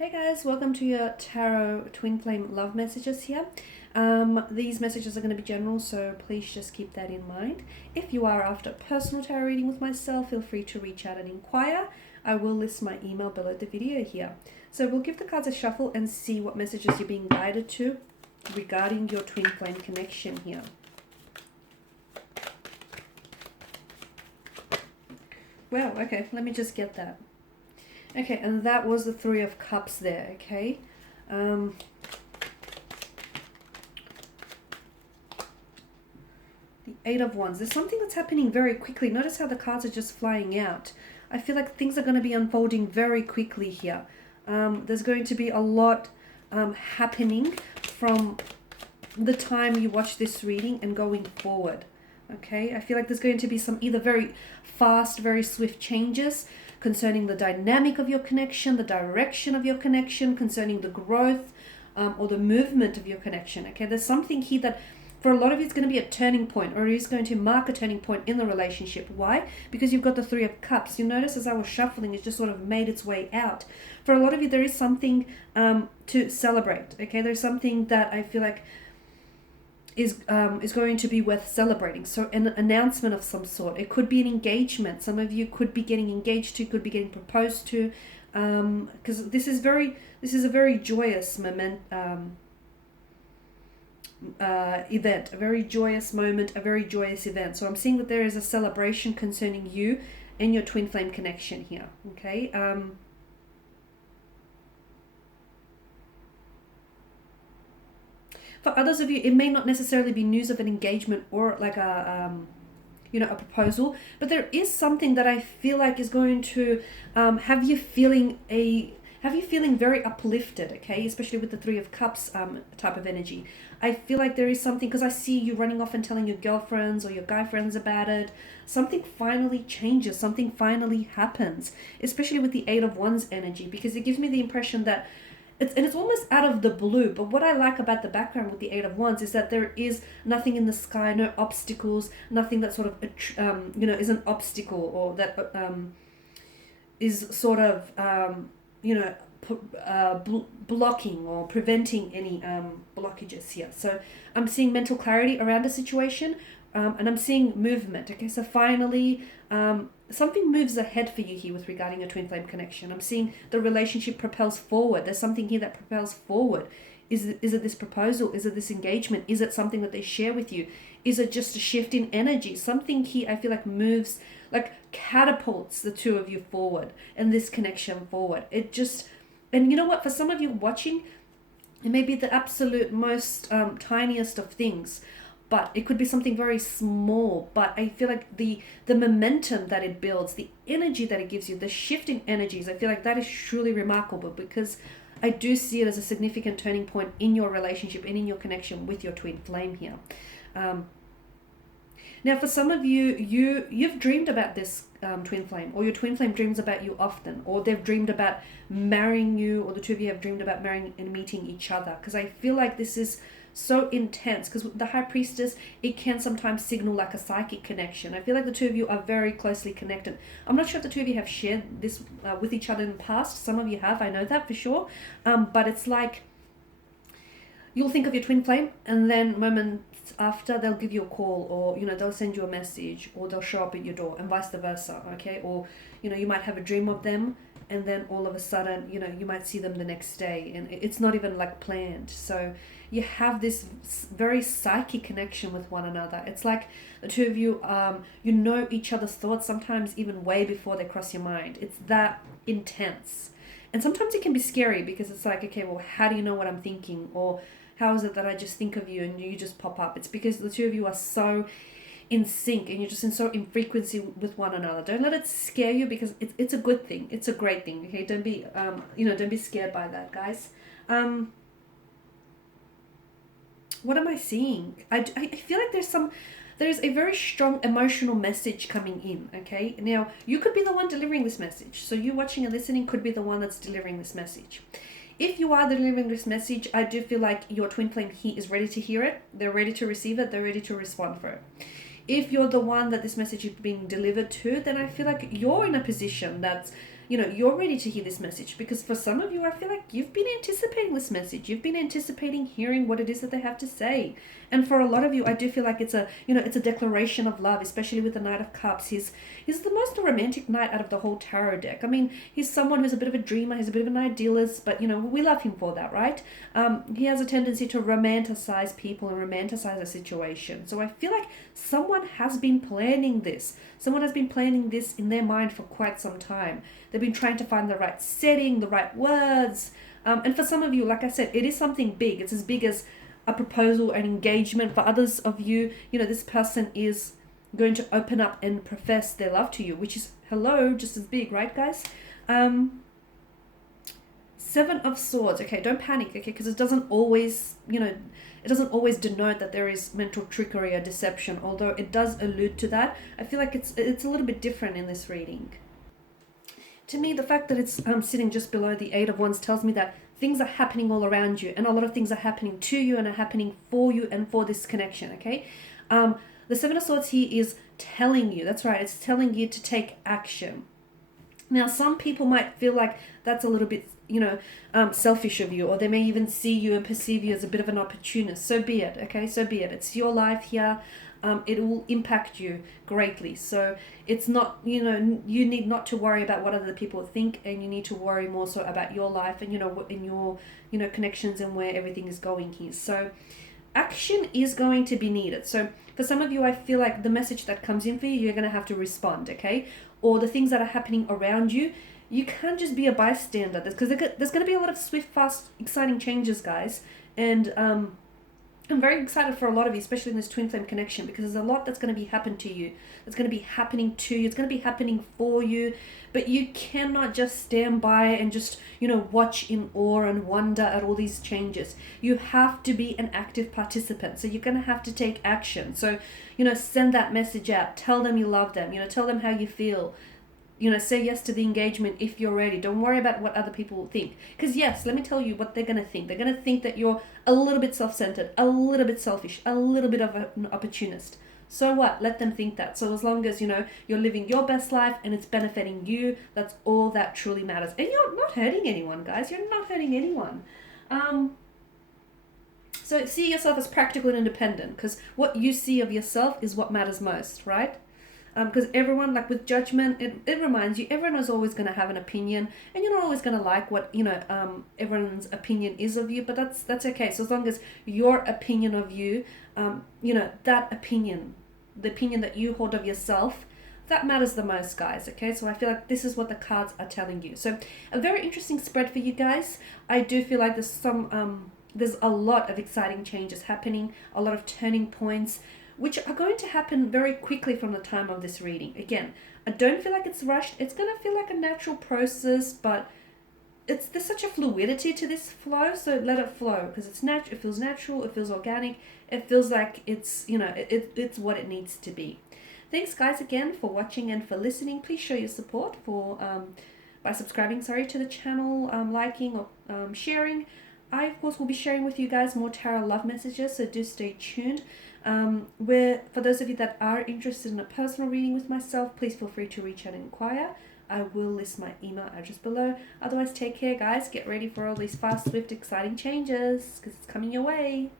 Hey guys, welcome to your Tarot Twin Flame love messages here. These messages are going to be general, so please just keep that in mind. If you are after a personal tarot reading with myself, feel free to reach out and inquire. I will list my email below the video here. So we'll give the cards a shuffle and see what messages you're being guided to regarding your twin flame connection here. Well, okay, let me just get that. Okay, and that was the Three of Cups there, okay? The Eight of Wands. There's something that's happening very quickly. Notice how the cards are just flying out. I feel like things are going to be unfolding very quickly here. There's going to be a lot happening from the time you watch this reading and going forward. Okay, I feel like there's going to be some either very fast, very swift changes concerning the dynamic of your connection, the direction of your connection, concerning the growth or the movement of your connection. Okay, there's something here that for a lot of you it's going to be a turning point, or it is going to mark a turning point in the relationship. Why? Because you've got the Three of Cups. You notice as I was shuffling, it just sort of made its way out. For a lot of you, there is something to celebrate. Okay, there's something that I feel like is going to be worth celebrating. So an announcement of some sort. It could be an engagement. Some of you could be getting engaged to, could be getting proposed to, because this is a very joyous event, a very joyous moment, a very joyous event. So I'm seeing that there is a celebration concerning you and your twin flame connection here. Okay. For others of you, it may not necessarily be news of an engagement or like a proposal, but there is something that I feel like is going to have you feeling very uplifted, okay? Especially with the Three of Cups type of energy. I feel like there is something, because I see you running off and telling your girlfriends or your guy friends about it. Something finally changes, something finally happens, especially with the Eight of Wands energy, because it gives me the impression that it's almost out of the blue. But what I like about the background with the Eight of Wands is that there is nothing in the sky, no obstacles, nothing that sort of is an obstacle, or that is sort of blocking or preventing any blockages here. So I'm seeing mental clarity around a situation, and I'm seeing movement. Okay, so finally something moves ahead for you here with regarding a twin flame connection. I'm seeing the relationship propels forward. There's something here that propels forward. Is it this proposal? Is it this engagement? Is it something that they share with you? Is it just a shift in energy? Something here I feel like moves, like catapults the two of you forward and this connection forward. It just, and you know what, for some of you watching, it may be the absolute most tiniest of things, but it could be something very small. But I feel like the momentum that it builds, the energy that it gives you, the shift in energies, I feel like that is truly remarkable, because I do see it as a significant turning point in your relationship and in your connection with your twin flame here. Now, for some of you, you've dreamed about this twin flame, or your twin flame dreams about you often, or they've dreamed about marrying you, or the two of you have dreamed about marrying and meeting each other, because I feel like this is so intense. Because with the High Priestess, it can sometimes signal like a psychic connection. I feel like the two of you are very closely connected. I'm not sure if the two of you have shared this with each other in the past. Some of you have, I know that for sure. But it's like you'll think of your twin flame, and then moments after they'll give you a call, or they'll send you a message, or they'll show up at your door, and vice versa. Okay, or you might have a dream of them, and then all of a sudden you might see them the next day, and it's not even like planned. So you have this very psychic connection with one another. It's like the two of you you know each other's thoughts, sometimes even way before they cross your mind. It's that intense. And sometimes it can be scary, because it's like, okay, well, how do you know what I'm thinking? Or how is it that I just think of you and you just pop up? It's because the two of you are so in sync, and you're just in frequency with one another. Don't let it scare you, because it's a good thing. It's a great thing. Okay, don't be don't be scared by that, guys. What am I seeing? I feel like there's a very strong emotional message coming in. Okay, now you could be the one delivering this message. So you watching and listening could be the one that's delivering this message. If you are delivering this message, I do feel like your twin flame here is ready to hear it. They're ready to receive it. They're ready to respond for it. If you're the one that this message is being delivered to, then I feel like you're in a position that's you know, you're ready to hear this message, because for some of you, I feel like you've been anticipating this message. You've been anticipating hearing what it is that they have to say. And for a lot of you, I do feel like it's a, you know, it's a declaration of love, especially with the Knight of Cups. He's the most romantic knight out of the whole tarot deck. I mean, he's someone who's a bit of a dreamer, he's a bit of an idealist, but, you know, we love him for that, right? He has a tendency to romanticize people and romanticize a situation. So I feel like someone has been planning this. Someone has been planning this in their mind for quite some time. They've been trying to find the right setting, the right words. And for some of you, like I said, it is something big. It's as big as a proposal, an engagement. For others of you, you know, this person is going to open up and profess their love to you, which is, hello, just as big, right, guys? Seven of Swords. Okay, don't panic, okay, because it doesn't always, you know, it doesn't always denote that there is mental trickery or deception, although it does allude to that. I feel like it's a little bit different in this reading. To me, the fact that it's sitting just below the Eight of Wands tells me that things are happening all around you, and a lot of things are happening to you and are happening for you and for this connection, okay? The Seven of Swords here is telling you, that's right, it's telling you to take action. Now, some people might feel like that's a little bit, you know, selfish of you, or they may even see you and perceive you as a bit of an opportunist. So be it, okay? So be it. It's your life here. It will impact you greatly. So it's not, you know, you need not to worry about what other people think, and you need to worry more so about your life and, you know, in your, you know, connections and where everything is going here. So action is going to be needed. So for some of you, I feel like the message that comes in for you, you're going to have to respond, okay? Or the things that are happening around you, you can't just be a bystander, because there's going to be a lot of swift, fast, exciting changes, guys. And I'm very excited for a lot of you, especially in this twin flame connection, because there's a lot that's going to be happening to you. It's going to be happening to you. It's going to be happening for you. But you cannot just stand by and just, you know, watch in awe and wonder at all these changes. You have to be an active participant. So you're going to have to take action. So, you know, send that message out. Tell them you love them. You know, tell them how you feel. You know, say yes to the engagement if you're ready. Don't worry about what other people think. Because yes, let me tell you what they're going to think. They're going to think that you're a little bit self-centered, a little bit selfish, a little bit of an opportunist. So what? Let them think that. So as long as, you know, you're living your best life and it's benefiting you, that's all that truly matters. And you're not hurting anyone, guys. You're not hurting anyone. So see yourself as practical and independent, because what you see of yourself is what matters most, right? Because everyone, like with judgment, it reminds you, everyone is always going to have an opinion, and you're not always going to like what, you know, everyone's opinion is of you, but that's okay. So as long as your opinion of you, you know, that opinion, the opinion that you hold of yourself, that matters the most, guys, okay? So I feel like this is what the cards are telling you. So a very interesting spread for you guys. I do feel like there's a lot of exciting changes happening, a lot of turning points, which are going to happen very quickly from the time of this reading. Again, I don't feel like it's rushed. It's going to feel like a natural process, but there's such a fluidity to this flow, so let it flow, because it feels natural, it feels organic, it feels like it's, you know, it's what it needs to be. Thanks, guys, again for watching and for listening. Please show your support by subscribing, to the channel, liking or sharing. I, of course, will be sharing with you guys more tarot love messages, so do stay tuned. For those of you that are interested in a personal reading with myself, please feel free to reach out and inquire. I will list my email address below. Otherwise, take care, guys. Get ready for all these fast, swift, exciting changes, because it's coming your way.